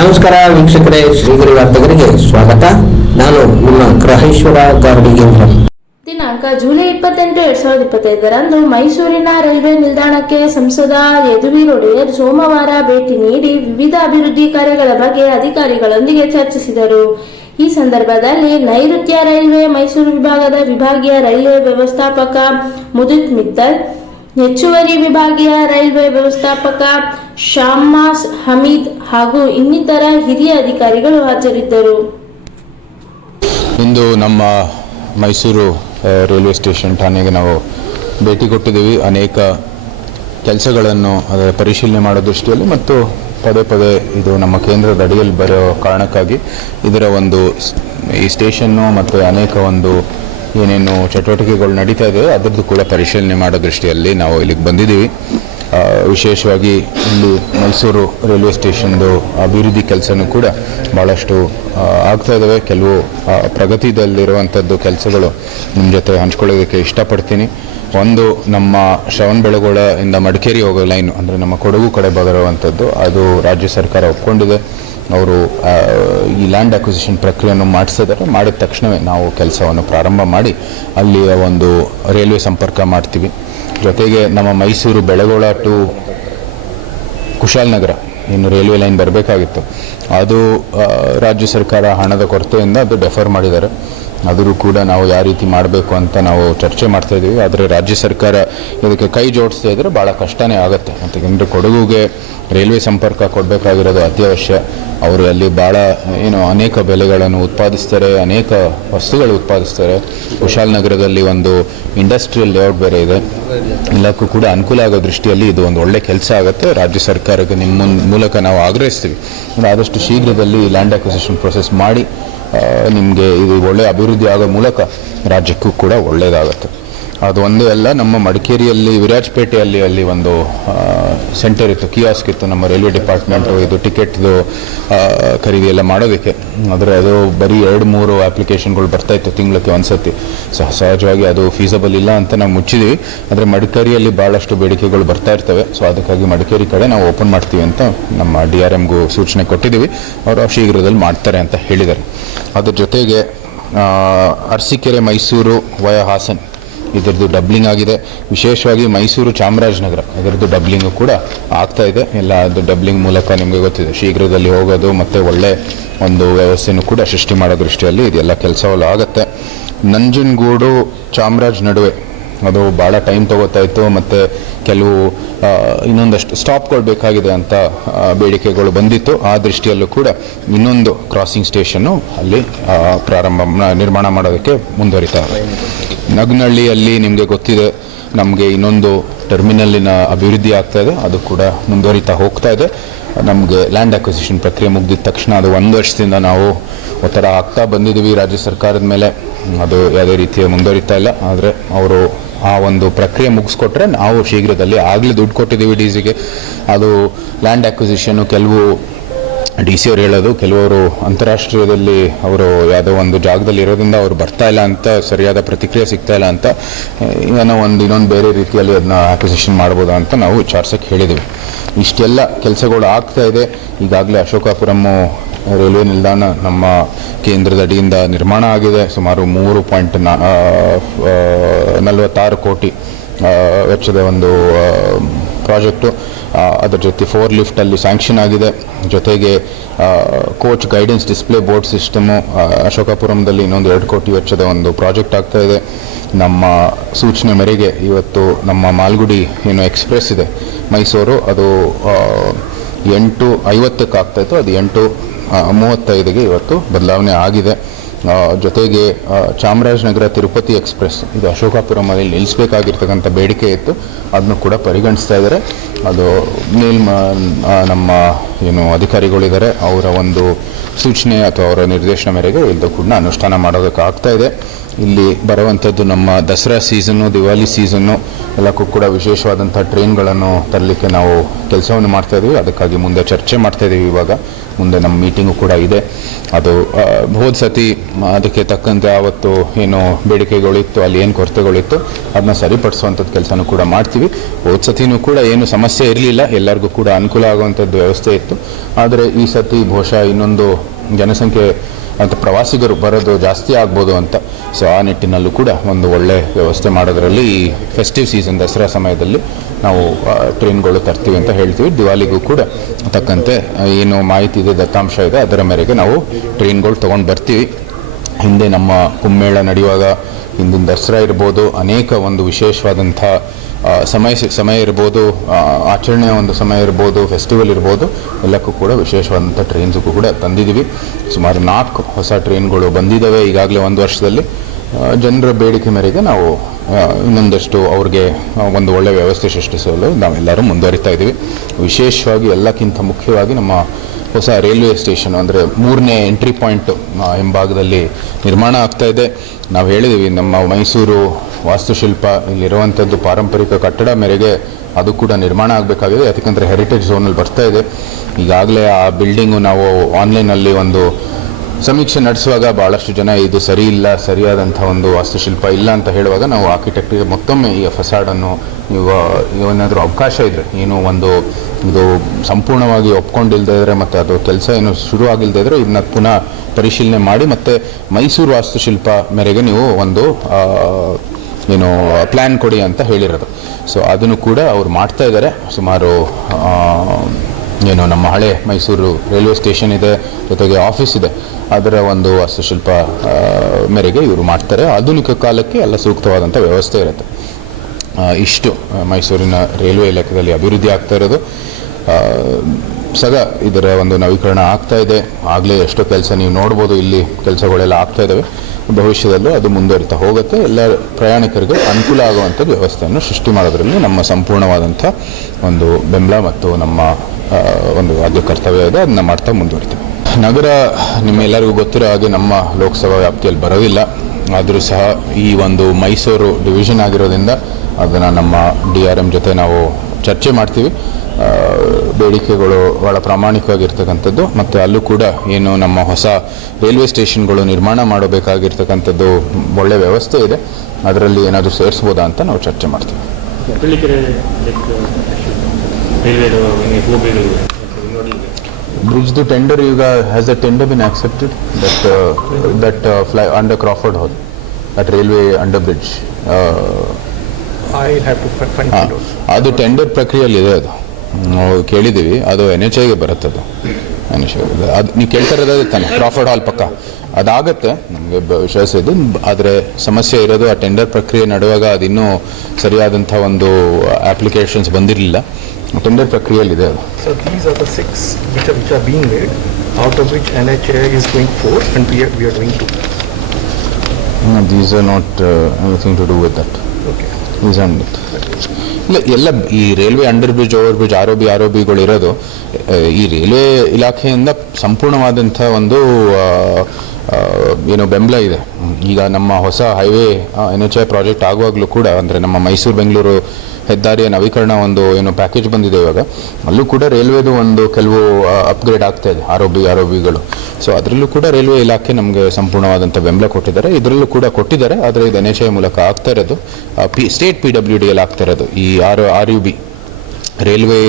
ನಮಸ್ಕಾರ ವೀಕ್ಷಕರೇ, ಶ್ರೀಗಿರಿ ವಾರ್ತೆಗರಿಗೆ ಸ್ವಾಗತ. ನಾನು ನಿಮ್ಮ ಗ್ರಹೇಶ್ವರ ಗಾರ್ಡಿಗೇಂದ್ರ ದಿನಾಂಕ ಜುಲೈ ಇಪ್ಪತ್ತೆಂಟು, ಎರಡ್ ಸಾವಿರದ ಇಪ್ಪತ್ತೈದರಂದು ಮೈಸೂರಿನ ರೈಲ್ವೆ ನಿಲ್ದಾಣಕ್ಕೆ ಸಂಸದ ಯದುವೀರ್ ಒಡೆಯರ್ ಸೋಮವಾರ ಭೇಟಿ ನೀಡಿ ವಿವಿಧ ಅಭಿವೃದ್ಧಿ ಕಾರ್ಯಗಳ ಬಗ್ಗೆ ಅಧಿಕಾರಿಗಳೊಂದಿಗೆ ಚರ್ಚಿಸಿದರು. ಈ ಸಂದರ್ಭದಲ್ಲಿ ನೈಋತ್ಯ ರೈಲ್ವೆ ಮೈಸೂರು ವಿಭಾಗದ ವಿಭಾಗೀಯ ರೈಲ್ವೆ ವ್ಯವಸ್ಥಾಪಕ ಮುದಿತ್ ಮಿತ್ತಲ್, ಹೆಚ್ಚುವರಿ ವಿಭಾಗೀಯ ರೈಲ್ವೆ ವ್ಯವಸ್ಥಾಪಕ ಶಾಮಾಸ್ ಹಮೀದ್ ಹಾಗೂ ಇನ್ನಿತರ ಹಿರಿಯ ಅಧಿಕಾರಿಗಳು ಹಾಜರಿದ್ದರು. ಇಂದು ನಮ್ಮ ಮೈಸೂರು ರೈಲ್ವೆ ಸ್ಟೇಷನ್ ಠಾಣೆಗೆ ನಾವು ಭೇಟಿ ಕೊಟ್ಟಿದ್ದೀವಿ. ಅನೇಕ ಕೆಲಸಗಳನ್ನು ಅದರ ಪರಿಶೀಲನೆ ಮಾಡೋ ದೃಷ್ಟಿಯಲ್ಲಿ ಮತ್ತು ಪದೇ ಪದೇ ಇದು ನಮ್ಮ ಕೇಂದ್ರದ ಅಡಿಯಲ್ಲಿ ಬರೋ ಕಾರಣಕ್ಕಾಗಿ ಇದರ ಒಂದು ಈ ಸ್ಟೇಷನ್ನು ಮತ್ತು ಅನೇಕ ಒಂದು ಏನೇನು ಚಟುವಟಿಕೆಗಳು ನಡೀತಾ ಇದೆ, ಅದರದ್ದು ಕೂಡ ಪರಿಶೀಲನೆ ಮಾಡೋ ದೃಷ್ಟಿಯಲ್ಲಿ ನಾವು ಇಲ್ಲಿಗೆ ಬಂದಿದ್ದೀವಿ. ವಿಶೇಷವಾಗಿ ಇಲ್ಲಿ ಮೈಸೂರು ರೈಲ್ವೆ ಸ್ಟೇಷನ್ದು ಅಭಿವೃದ್ಧಿ ಕೆಲಸನೂ ಕೂಡ ಭಾಳಷ್ಟು ಆಗ್ತಾ ಇದ್ದಾವೆ ಕೆಲವು ಪ್ರಗತಿದಲ್ಲಿರುವಂಥದ್ದು ಕೆಲಸಗಳು ನಿಮ್ಮ ಜೊತೆ ಹಂಚ್ಕೊಳ್ಳೋದಕ್ಕೆ ಇಷ್ಟಪಡ್ತೀನಿ. ಒಂದು, ನಮ್ಮ ಶ್ರವಣ ಬೆಳಗೊಳ ಮಡಿಕೇರಿ ಹೋಗೋ ಲೈನು, ಅಂದರೆ ನಮ್ಮ ಕೊಡಗು ಕಡೆ ಬರುವಂಥದ್ದು ಅದು ರಾಜ್ಯ ಸರ್ಕಾರ ಒಪ್ಕೊಂಡಿದೆ. ಅವರು ಈ ಲ್ಯಾಂಡ್ ಅಕ್ವಿಸಿಷನ್ ಪ್ರಕ್ರಿಯೆಯನ್ನು ಮಾಡಿಸಿದರೆ ಮಾಡಿದ ತಕ್ಷಣವೇ ನಾವು ಕೆಲಸವನ್ನು ಪ್ರಾರಂಭ ಮಾಡಿ ಅಲ್ಲಿಯ ಒಂದು ರೈಲ್ವೆ ಸಂಪರ್ಕ ಮಾಡ್ತೀವಿ. ಜೊತೆಗೆ ನಮ್ಮ ಮೈಸೂರು ಬೆಳಗೋಳ ಟು ಕುಶಾಲನಗರ ಇನ್ನು ರೈಲ್ವೆ ಲೈನ್ ಬರಬೇಕಾಗಿತ್ತು. ಅದು ರಾಜ್ಯ ಸರ್ಕಾರ ಹಣದ ಕೊರತೆಯಿಂದ ಅದು ಡೆಫರ್ ಮಾಡಿದ್ದಾರೆ. ಅದರೂ ಕೂಡ ನಾವು ಯಾವ ರೀತಿ ಮಾಡಬೇಕು ಅಂತ ನಾವು ಚರ್ಚೆ ಮಾಡ್ತಾ ಇದ್ದೀವಿ. ಆದರೆ ರಾಜ್ಯ ಸರ್ಕಾರ ಇದಕ್ಕೆ ಕೈ ಜೋಡಿಸ್ತಾ ಇದ್ದರೆ ಭಾಳ ಕಷ್ಟನೇ ಆಗುತ್ತೆ. ಯಾಕೆಂದರೆ ಕೊಡಗುಗೆ ರೈಲ್ವೆ ಸಂಪರ್ಕ ಕೊಡಬೇಕಾಗಿರೋದು ಅತ್ಯವಶ್ಯ. ಅವರು ಅಲ್ಲಿ ಭಾಳ ಏನು, ಅನೇಕ ಬೆಲೆಗಳನ್ನು ಉತ್ಪಾದಿಸ್ತಾರೆ, ಅನೇಕ ವಸ್ತುಗಳು ಉತ್ಪಾದಿಸ್ತಾರೆ. ಕುಶಾಲನಗರದಲ್ಲಿ ಒಂದು ಇಂಡಸ್ಟ್ರಿಯಲ್ ಲೇಔಟ್ ಬೇರೆ ಇದೆ. ಎಲ್ಲಕ್ಕೂ ಕೂಡ ಅನುಕೂಲ ಆಗೋ ದೃಷ್ಟಿಯಲ್ಲಿ ಇದು ಒಂದು ಒಳ್ಳೆ ಕೆಲಸ ಆಗುತ್ತೆ. ರಾಜ್ಯ ಸರ್ಕಾರಕ್ಕೆ ನಿಮ್ಮ ಮೂಲಕ ನಾವು ಆಗ್ರಹಿಸ್ತೀವಿ. ಆದಷ್ಟು ಶೀಘ್ರದಲ್ಲಿ ಲ್ಯಾಂಡ್ ಅಕ್ವಿಸಿಷನ್ ಪ್ರೊಸೆಸ್ ಮಾಡಿ ನಿಮಗೆ ಇದು ಒಳ್ಳೆಯ ಅಭಿವೃದ್ಧಿ ಆಗೋ ಮೂಲಕ ರಾಜ್ಯಕ್ಕೂ ಕೂಡ ಒಳ್ಳೆಯದಾಗುತ್ತೆ ಅದು ಒಂದೇ ಅಲ್ಲ, ನಮ್ಮ ಮಡಿಕೇರಿಯಲ್ಲಿ, ವಿರಾಜಪೇಟೆಯಲ್ಲಿ ಅಲ್ಲಿ ಒಂದು ಸೆಂಟರ್ ಇತ್ತು ಕಿಯಾಸ್ಕ್ ಇತ್ತು, ನಮ್ಮ ರೈಲ್ವೆ ಡಿಪಾರ್ಟ್ಮೆಂಟು ಇದು ಟಿಕೆಟ್ದು ಖರೀದಿ ಎಲ್ಲ ಮಾಡೋದಕ್ಕೆ. ಆದರೆ ಅದು ಬರೀ ಎರಡು, ಮೂರು ಅಪ್ಲಿಕೇಶನ್ಗಳು ಬರ್ತಾ ಇತ್ತು ತಿಂಗಳಿಗೆ ಒಂದ್ಸತಿ. ಸಹ ಸಹಜವಾಗಿ ಅದು ಫೀಸಬಲ್ ಇಲ್ಲ ಅಂತ ನಾವು ಮುಚ್ಚಿದ್ವಿ. ಆದರೆ ಮಡಿಕೇರಿಯಲ್ಲಿ ಭಾಳಷ್ಟು ಬೇಡಿಕೆಗಳು ಬರ್ತಾ ಇರ್ತವೆ. ಸೊ ಅದಕ್ಕಾಗಿ ಮಡಿಕೇರಿ ಕಡೆ ನಾವು ಓಪನ್ ಮಾಡ್ತೀವಿ ಅಂತ ನಮ್ಮ ಡಿ ಆರ್ ಎಮ್ಗೂ ಸೂಚನೆ ಕೊಟ್ಟಿದ್ದೀವಿ ಅವರು ಶೀಘ್ರದಲ್ಲಿ ಮಾಡ್ತಾರೆ ಅಂತ ಹೇಳಿದ್ದಾರೆ. ಅದ್ರ ಜೊತೆಗೆ ಅರಸೀಕೆರೆ, ಮೈಸೂರು ವಯ ಹಾಸನ್ ಇದರದ್ದು ಡಬ್ಲಿಂಗ್ ಆಗಿದೆ. ವಿಶೇಷವಾಗಿ ಮೈಸೂರು ಚಾಮರಾಜನಗರ, ಇದರದ್ದು ಡಬ್ಲಿಂಗು ಕೂಡ ಆಗ್ತಾ ಇದೆ. ಎಲ್ಲ ಅದು ಡಬ್ಲಿಂಗ್ ಮೂಲಕ ನಿಮಗೆ ಗೊತ್ತಿದೆ. ಶೀಘ್ರದಲ್ಲಿ ಹೋಗೋದು ಮತ್ತು ಒಳ್ಳೆ ಒಂದು ವ್ಯವಸ್ಥೆಯನ್ನು ಕೂಡ ಸೃಷ್ಟಿ ಮಾಡೋ ದೃಷ್ಟಿಯಲ್ಲಿ ಇದೆಲ್ಲ ಕೆಲಸಗಳು ಆಗುತ್ತೆ. ನಂಜನಗೂಡು ಚಾಮರಾಜ್ ನಡುವೆ ಅದು ಭಾಳ ಟೈಮ್ ತಗೋತಾ ಇತ್ತು ಮತ್ತು ಕೆಲವು ಇನ್ನೊಂದಷ್ಟು ಸ್ಟಾಪ್ ಕೊಡಬೇಕಾಗಿದೆ ಅಂತ ಬೇಡಿಕೆಗಳು ಬಂದಿತ್ತು. ಆ ದೃಷ್ಟಿಯಲ್ಲೂ ಕೂಡ ಇನ್ನೊಂದು ಕ್ರಾಸಿಂಗ್ ಸ್ಟೇಷನ್ನು ಅಲ್ಲಿ ಪ್ರಾರಂಭ ನಿರ್ಮಾಣ ಮಾಡೋದಕ್ಕೆ ಮುಂದುವರಿತಾ ಇದೆ. ನಗ್ನಹಳ್ಳಿಯಲ್ಲಿ ನಿಮಗೆ ಗೊತ್ತಿದೆ, ನಮಗೆ ಇನ್ನೊಂದು ಟರ್ಮಿನಲ್ಲಿನ ಅಭಿವೃದ್ಧಿ ಆಗ್ತಾ ಇದೆ. ಅದು ಕೂಡ ಮುಂದುವರಿತಾ ಹೋಗ್ತಾ ಇದೆ. ನಮಗೆ ಲ್ಯಾಂಡ್ ಅಕ್ವಿಸಿಷನ್ ಪ್ರಕ್ರಿಯೆ ಮುಗಿದ ತಕ್ಷಣ ಅದು ಒಂದು ವರ್ಷದಿಂದ ನಾವು ಒತ್ತಡ ಆಗ್ತಾ ಬಂದಿದ್ದೀವಿ ರಾಜ್ಯ ಸರ್ಕಾರದ ಮೇಲೆ. ಅದು ಯಾವುದೇ ರೀತಿಯ ಮುಂದುವರಿತಾ ಇಲ್ಲ. ಆದರೆ ಅವರು ಆ ಒಂದು ಪ್ರಕ್ರಿಯೆ ಮುಗಿಸ್ಕೊಟ್ರೆ ನಾವು ಶೀಘ್ರದಲ್ಲಿ ಆಗಲೇ ದುಡ್ಡು ಕೊಟ್ಟಿದ್ದೀವಿ ಡಿ ಸಿಗೆ ಅದು ಲ್ಯಾಂಡ್ ಅಕ್ವಿಸಿಷನ್ನು ಕೆಲವು ಡಿ ಸಿ ಅವ್ರು ಹೇಳೋದು, ಕೆಲವರು ಅಂತಾರಾಷ್ಟ್ರೀಯದಲ್ಲಿ ಅವರು ಯಾವುದೋ ಒಂದು ಜಾಗದಲ್ಲಿ ಇರೋದ್ರಿಂದ ಅವರು ಬರ್ತಾ ಇಲ್ಲ ಅಂತ, ಸರಿಯಾದ ಪ್ರತಿಕ್ರಿಯೆ ಸಿಗ್ತಾ ಇಲ್ಲ ಅಂತ, ಏನೋ ಒಂದು ಇನ್ನೊಂದು ಬೇರೆ ರೀತಿಯಲ್ಲಿ ಅದನ್ನ ಆಕ್ವಿಸಿಷನ್ ಮಾಡ್ಬೋದಾ ಅಂತ ನಾವು ವಿಚಾರಿಸೋಕ್ಕೆ ಹೇಳಿದ್ದೀವಿ. ಇಷ್ಟೆಲ್ಲ ಕೆಲಸಗಳು ಆಗ್ತಾ ಇದೆ. ಈಗಾಗಲೇ ಅಶೋಕಾಪುರಮ್ಮು ರೈಲ್ವೆ ನಿಲ್ದಾಣ ನಮ್ಮ ಕೇಂದ್ರದ ಅಡಿಯಿಂದ ನಿರ್ಮಾಣ ಆಗಿದೆ. ಸುಮಾರು ಮೂರು ಪಾಯಿಂಟ್ ನಲವತ್ತಾರು ಕೋಟಿ ವೆಚ್ಚದ ಒಂದು ಪ್ರಾಜೆಕ್ಟು. ಅದರ ಜೊತೆ ಫೋರ್ ಲಿಫ್ಟಲ್ಲಿ ಸ್ಯಾಂಕ್ಷನ್ ಆಗಿದೆ. ಜೊತೆಗೆ coach guidance display board system ಅಶೋಕಪುರಂದಲ್ಲಿ ಇನ್ನೊಂದು ಎರಡು ಕೋಟಿ ವೆಚ್ಚದ ಒಂದು ಪ್ರಾಜೆಕ್ಟ್ ಆಗ್ತಾ ಇದೆ. ನಮ್ಮ ಸೂಚನೆ ಮೇರೆಗೆ ಇವತ್ತು ನಮ್ಮ ಮಾಲ್ಗುಡಿ ಏನು ಎಕ್ಸ್ಪ್ರೆಸ್ ಇದೆ ಮೈಸೂರು, ಅದು ಎಂಟು ಐವತ್ತಕ್ಕೆ ಆಗ್ತಾಯಿತ್ತು ಅದು ಎಂಟು ಮೂವತ್ತೈದಿಗೆ ಇವತ್ತು ಬದಲಾವಣೆ ಆಗಿದೆ. ಜೊತೆಗೆ ಚಾಮರಾಜನಗರ ತಿರುಪತಿ ಎಕ್ಸ್ಪ್ರೆಸ್, ಇದು ಅಶೋಕಾಪುರಮಲ್ಲಿ ನಿಲ್ಲಿಸಬೇಕಾಗಿರ್ತಕ್ಕಂಥ ಬೇಡಿಕೆ ಇತ್ತು. ಅದನ್ನು ಕೂಡ ಪರಿಗಣಿಸ್ತಾ ಇದ್ದಾರೆ. ಅದು ಮೇಲ್ಮ ನಮ್ಮ ಏನು ಅಧಿಕಾರಿಗಳಿದ್ದಾರೆ. ಅವರ ಒಂದು ಸೂಚನೆ ಅಥವಾ ಅವರ ನಿರ್ದೇಶನ ಮೇರೆಗೆ ಇದು ಕೂಡ ಅನುಷ್ಠಾನ ಮಾಡೋದಕ್ಕೆ ಆಗ್ತಾ ಇದೆ. ಇಲ್ಲಿ ಬರುವಂಥದ್ದು ನಮ್ಮ ದಸರಾ ಸೀಸನ್ನು ದಿವಾಲಿ ಸೀಸನ್ನು ಎಲ್ಲಕ್ಕೂ ಕೂಡ ವಿಶೇಷವಾದಂಥ ಟ್ರೈನ್ಗಳನ್ನು ತರಲಿಕ್ಕೆ ನಾವು ಕೆಲಸವನ್ನು ಮಾಡ್ತಾ ಇದ್ದೀವಿ. ಅದಕ್ಕಾಗಿ ಮುಂದೆ ಚರ್ಚೆ ಮಾಡ್ತಾ ಇದ್ದೀವಿ ಇವಾಗ. ಮುಂದೆ ನಮ್ಮ ಮೀಟಿಂಗು ಕೂಡ ಇದೆ. ಅದು ಹೋದ ಸತಿ ಅದಕ್ಕೆ ತಕ್ಕಂತೆ ಆವತ್ತು ಏನು ಬೇಡಿಕೆಗಳಿತ್ತು, ಅಲ್ಲಿ ಏನು ಕೊರತೆಗಳಿತ್ತು, ಅದನ್ನ ಸರಿಪಡಿಸುವಂಥದ್ದು ಕೆಲಸನೂ ಕೂಡ ಮಾಡ್ತೀವಿ. ಹೋದ ಸತಿನೂ ಕೂಡ ಏನು ಸಮಸ್ಯೆ ಇರಲಿಲ್ಲ. ಎಲ್ಲರಿಗೂ ಕೂಡ ಅನುಕೂಲ ಆಗುವಂಥದ್ದು ವ್ಯವಸ್ಥೆ ಇತ್ತು. ಆದರೆ ಈ ಸತಿ ಬಹುಶಃ ಇನ್ನೊಂದು ಜನಸಂಖ್ಯೆ ಅಂತ ಪ್ರವಾಸಿಗರು ಬರೋದು ಜಾಸ್ತಿ ಆಗ್ಬೋದು ಅಂತ. ಸೊ ಆ ನಿಟ್ಟಿನಲ್ಲೂ ಕೂಡ ಒಂದು ಒಳ್ಳೆ ವ್ಯವಸ್ಥೆ ಮಾಡೋದರಲ್ಲಿ ಈ ಫೆಸ್ಟಿವ್ ಸೀಸನ್ ದಸರಾ ಸಮಯದಲ್ಲಿ ನಾವು ಟ್ರೈನ್ಗಳು ತರ್ತೀವಿ ಅಂತ ಹೇಳ್ತೀವಿ. ದಿವಾಲಿಗೂ ಕೂಡ ತಕ್ಕಂತೆ ಏನು ಮಾಹಿತಿ ಇದೆ, ದತ್ತಾಂಶ ಇದೆ, ಅದರ ಮೇರೆಗೆ ನಾವು ಟ್ರೈನ್ಗಳು ತೊಗೊಂಡು ಬರ್ತೀವಿ. ಹಿಂದೆ ನಮ್ಮ ಕುಂಭಮೇಳ ನಡೆಯುವಾಗ ಹಿಂದಿನ ದಸರಾ ಇರ್ಬೋದು, ಅನೇಕ ಒಂದು ವಿಶೇಷವಾದಂಥ ಸಮಯ ಸಮಯ ಇರ್ಬೋದು ಆಚರಣೆಯ ಒಂದು ಸಮಯ ಇರ್ಬೋದು ಫೆಸ್ಟಿವಲ್ ಇರ್ಬೋದು, ಎಲ್ಲಕ್ಕೂ ಕೂಡ ವಿಶೇಷವಾದಂಥ ಟ್ರೈನ್ಸ್ಗೂ ಕೂಡ ತಂದಿದ್ದೀವಿ. ಸುಮಾರು ನಾಲ್ಕು ಹೊಸ ಟ್ರೈನ್ಗಳು ಬಂದಿದ್ದಾವೆ ಈಗಾಗಲೇ ಒಂದು ವರ್ಷದಲ್ಲಿ. ಜನರ ಬೇಡಿಕೆ ಮೇರೆಗೆ ನಾವು ಇನ್ನೊಂದಷ್ಟು ಅವ್ರಿಗೆ ಒಂದು ಒಳ್ಳೆಯ ವ್ಯವಸ್ಥೆ ಸೃಷ್ಟಿಸಲು ನಾವೆಲ್ಲರೂ ಮುಂದುವರಿತಾ ಇದ್ದೀವಿ. ವಿಶೇಷವಾಗಿ ಎಲ್ಲಕ್ಕಿಂತ ಮುಖ್ಯವಾಗಿ ನಮ್ಮ ಹೊಸ ರೈಲ್ವೆ ಸ್ಟೇಷನ್ ಅಂದರೆ ಮೂರನೇ ಎಂಟ್ರಿ ಪಾಯಿಂಟ್ ಹಿಂಭಾಗದಲ್ಲಿ ನಿರ್ಮಾಣ ಆಗ್ತಾ ಇದೆ. ನಾವು ಹೇಳಿದ್ದೀವಿ, ನಮ್ಮ ಮೈಸೂರು ವಾಸ್ತುಶಿಲ್ಪ ಇಲ್ಲಿರುವಂಥದ್ದು ಪಾರಂಪರಿಕ ಕಟ್ಟಡ ಮೇರೆಗೆ ಅದು ಕೂಡ ನಿರ್ಮಾಣ ಆಗಬೇಕಾಗಿದೆ. ಯಾಕಂದರೆ ಹೆರಿಟೇಜ್ ಝೋನಲ್ಲಿ ಬರ್ತಾ ಇದೆ. ಈಗಾಗಲೇ ಆ ಬಿಲ್ಡಿಂಗು ನಾವು ಆನ್ಲೈನಲ್ಲಿ ಒಂದು ಸಮೀಕ್ಷೆ ನಡೆಸುವಾಗ ಭಾಳಷ್ಟು ಜನ ಇದು ಸರಿ ಇಲ್ಲ, ಸರಿಯಾದಂಥ ಒಂದು ವಾಸ್ತುಶಿಲ್ಪ ಇಲ್ಲ ಅಂತ ಹೇಳುವಾಗ ನಾವು ಆರ್ಕಿಟೆಕ್ಟಿಗೆ ಮತ್ತೊಮ್ಮೆ ಈ ಫಸಾಡನ್ನು ನೀವು ಏನಾದರೂ ಅವಕಾಶ ಇದ್ದರೆ ಏನು ಒಂದು, ಇದು ಸಂಪೂರ್ಣವಾಗಿ ಒಪ್ಕೊಂಡಿಲ್ಲದೆ ಇದ್ದರೆ ಮತ್ತು ಅದು ಕೆಲಸ ಏನು ಶುರು ಆಗಿಲ್ಲದೆ ಇದ್ದರೆ ಇದನ್ನ ಪುನಃ ಪರಿಶೀಲನೆ ಮಾಡಿ ಮತ್ತು ಮೈಸೂರು ವಾಸ್ತುಶಿಲ್ಪ ಮೇರೆಗೆ ನೀವು ಒಂದು ಏನು ಪ್ಲ್ಯಾನ್ ಕೊಡಿ ಅಂತ ಹೇಳಿರೋದು. ಸೊ ಅದನ್ನು ಕೂಡ ಅವರು ಮಾಡ್ತಾ ಇದ್ದಾರೆ. ಸುಮಾರು ಏನು, ನಮ್ಮ ಹಳೆ ಮೈಸೂರು ರೈಲ್ವೆ ಸ್ಟೇಷನ್ ಇದೆ, ಜೊತೆಗೆ ಆಫೀಸ್ ಇದೆ. ಅದರ ಒಂದು ವಾಸ್ತುಶಿಲ್ಪ ಮೇರೆಗೆ ಇವರು ಮಾಡ್ತಾರೆ. ಆಧುನಿಕ ಕಾಲಕ್ಕೆ ಎಲ್ಲ ಸೂಕ್ತವಾದಂಥ ವ್ಯವಸ್ಥೆ ಇರುತ್ತೆ. ಇಷ್ಟು ಮೈಸೂರಿನ ರೈಲ್ವೆ ಇಲಾಖೆಯಲ್ಲಿ ಅಭಿವೃದ್ಧಿ ಆಗ್ತಾ ಇರೋದು. ಸದ ಇದರ ಒಂದು ನವೀಕರಣ ಆಗ್ತಾ ಇದೆ. ಆಗಲೇ ಎಷ್ಟೋ ಕೆಲಸ ನೀವು ನೋಡ್ಬೋದು, ಇಲ್ಲಿ ಕೆಲಸಗಳೆಲ್ಲ ಆಗ್ತಾ ಇದ್ದಾವೆ. ಭವಿಷ್ಯದಲ್ಲೂ ಅದು ಮುಂದುವರಿತಾ ಹೋಗುತ್ತೆ. ಎಲ್ಲ ಪ್ರಯಾಣಿಕರಿಗೆ ಅನುಕೂಲ ಆಗುವಂಥ ವ್ಯವಸ್ಥೆಯನ್ನು ಸೃಷ್ಟಿ ಮಾಡೋದ್ರಲ್ಲಿ ನಮ್ಮ ಸಂಪೂರ್ಣವಾದಂಥ ಒಂದು ಬೆಂಬಲ ಮತ್ತು ನಮ್ಮ ಒಂದು ಅದು ಕರ್ತವ್ಯ ಇದೆ. ಅದನ್ನ ಮಾಡ್ತಾ ಮುಂದುವರಿತೀವಿ ನಗರ ನಿಮ್ಮೆಲ್ಲರಿಗೂ ಗೊತ್ತಿರೋ ಹಾಗೆ ನಮ್ಮ ಲೋಕಸಭಾ ವ್ಯಾಪ್ತಿಯಲ್ಲಿ ಬರೋದಿಲ್ಲ. ಆದರೂ ಸಹ ಈ ಒಂದು ಮೈಸೂರು ಡಿವಿಷನ್ ಆಗಿರೋದ್ರಿಂದ ಅದನ್ನು ನಮ್ಮ ಡಿ ಆರ್ ಎಂ ಜೊತೆ ನಾವು ಚರ್ಚೆ ಮಾಡ್ತೀವಿ. ಬೇಡಿಕೆಗಳು ಭಾಳ ಪ್ರಾಮಾಣಿಕವಾಗಿರ್ತಕ್ಕಂಥದ್ದು ಮತ್ತು ಅಲ್ಲೂ ಕೂಡ ಏನು ನಮ್ಮ ಹೊಸ ರೈಲ್ವೆ ಸ್ಟೇಷನ್ಗಳು ನಿರ್ಮಾಣ ಮಾಡಬೇಕಾಗಿರ್ತಕ್ಕಂಥದ್ದು ಒಳ್ಳೆ ವ್ಯವಸ್ಥೆ ಇದೆ. ಅದರಲ್ಲಿ ಏನಾದರೂ ಸೇರಿಸ್ಬೋದಾ ಅಂತ ನಾವು ಚರ್ಚೆ ಮಾಡ್ತೀವಿ. ಬ್ರಿಡ್ಜ್ದು ಟೆಂಡರ್ ಈಗ has uh tender been accepted that that fly under Crawford hall that railway under bridge ಅದು ಟೆಂಡರ್ ಪ್ರಕ್ರಿಯೆಯಲ್ಲಿದೆ ಅದು. ನಾವು ಕೇಳಿದ್ದೀವಿ ಅದು ಎನ್ ಎಚ್ ಐಗೆ ಬರುತ್ತೆ ಅದು ಎನ್ ಎಚ್ ಅದು ನೀವು ಕೇಳ್ತಾ ಇರೋದು ತಾನೆ ಕ್ರಾಫರ್ಡ್ ಹಾಲ್ ಪಕ್ಕ. ಅದಾಗತ್ತೆ ನಮಗೆ ವಿಶ್ವಾಸ ಇದೆ ಆದರೆ ಸಮಸ್ಯೆ ಇರೋದು ಆ ಟೆಂಡರ್ ಪ್ರಕ್ರಿಯೆ ನಡುವಾಗ ಅದಿನ್ನೂ ಸರಿಯಾದಂಥ ಒಂದು ಅಪ್ಲಿಕೇಶನ್ಸ್ ಬಂದಿರಲಿಲ್ಲ. ಟೆಂಡರ್ ಪ್ರಕ್ರಿಯೆಯಲ್ಲಿದೆ ಅದು. So these are the six which are, which are being made, out of which NHA is doing four and we are, we are doing two. These are not anything to do with that Okay. ಇಲ್ಲ, ಎಲ್ಲ ಈ railway under bridge over bridge R O B, R ಬಿಗಳು ಇರೋದು ಈ railway ಇಲಾಖೆಯಿಂದ ಸಂಪೂರ್ಣವಾದಂಥ ಒಂದು ಏನು ಬೆಂಬಲ ಇದೆ. ಈಗ ನಮ್ಮ ಹೊಸ highway N H I project ಆಗುವಾಗಲೂ ಕೂಡ, ಅಂದರೆ ನಮ್ಮ ಮೈಸೂರು, ಬೆಂಗಳೂರು ಹೆದ್ದಾರಿಯ ನವೀಕರಣ ಒಂದು ಏನು ಪ್ಯಾಕೇಜ್ ಬಂದಿದೆ ಇವಾಗ. ಅಲ್ಲೂ ಕೂಡ ರೈಲ್ವೆದು ಒಂದು ಕೆಲವು ಅಪ್ಗ್ರೇಡ್ ಆಗ್ತಾ ಇದೆ R O B R O ಬಿಗಳು so ಅದರಲ್ಲೂ ಕೂಡ ರೈಲ್ವೆ ಇಲಾಖೆ ನಮಗೆ ಸಂಪೂರ್ಣವಾದಂಥ ಬೆಂಬಲ ಕೊಟ್ಟಿದ್ದಾರೆ. ಇದರಲ್ಲೂ ಕೂಡ ಕೊಟ್ಟಿದ್ದಾರೆ, ಆದರೆ ಇದು ಎನ್ ಐ ಮೂಲಕ ಆಗ್ತಾ ಇರೋದು P state P W D ಅಲ್ಲಿ ಆಗ್ತಾ ಇರೋದು. ಈ R R U B railway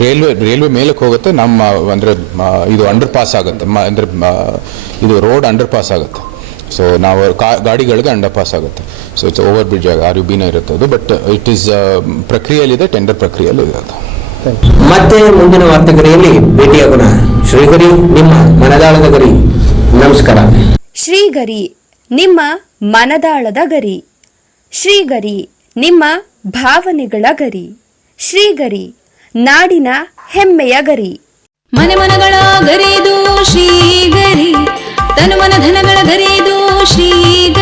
railway railway ಮೇಲಕ್ಕೆ ಹೋಗುತ್ತೆ, ನಮ್ಮ ಅಂದರೆ ಇದು ಅಂಡರ್ ಪಾಸ್ ಆಗುತ್ತೆ. ಮ- ಅಂದರೆ ಇದು ರೋಡ್ ಅಂಡರ್ ಪಾಸ್ ಆಗುತ್ತೆ. ಸೊ ನಾವು ಕಾ, ಗಾಡಿಗಳಿಗೆ ಅಂಡರ್ ಪಾಸ್ ಆಗುತ್ತೆ. So it's over bridge R U ಬಿನ ಇರುತ್ತೆ ಅದು ಬಟ್ ಇಟ್ ಈಸ್ ಪ್ರಕ್ರಿಯೆಯಲ್ಲಿದೆ ಟೆಂಡರ್ ಪ್ರಕ್ರಿಯೆಯಲ್ಲಿದೆ ಅದು ಮತ್ತೆ ಮುಂದಿನ ವಾರ್ತೆಗರಿಯಲ್ಲಿ ಭೇಟಿಯಾಗೋಣ ಶ್ರೀಗರಿ ನಿಮ್ಮ ಮನದಾಳದ ಗರಿ. ನಮಸ್ಕಾರ. ಶ್ರೀಗರಿ ನಿಮ್ಮ ಮನದಾಳದ ಗರಿ. ಶ್ರೀಗರಿ ನಿಮ್ಮ ಭಾವನೆಗಳ ಗರಿ. ಶ್ರೀಗರಿ ನಾಡಿನ ಹೆಮ್ಮೆಯ ಗರಿ. ಮನೆ ಮನಗಳ ಗರಿದು ಶ್ರೀಗರಿ ತನು ಮನ ಧನಗಳ ಗರಿದು ಶ್ರೀಗರಿ.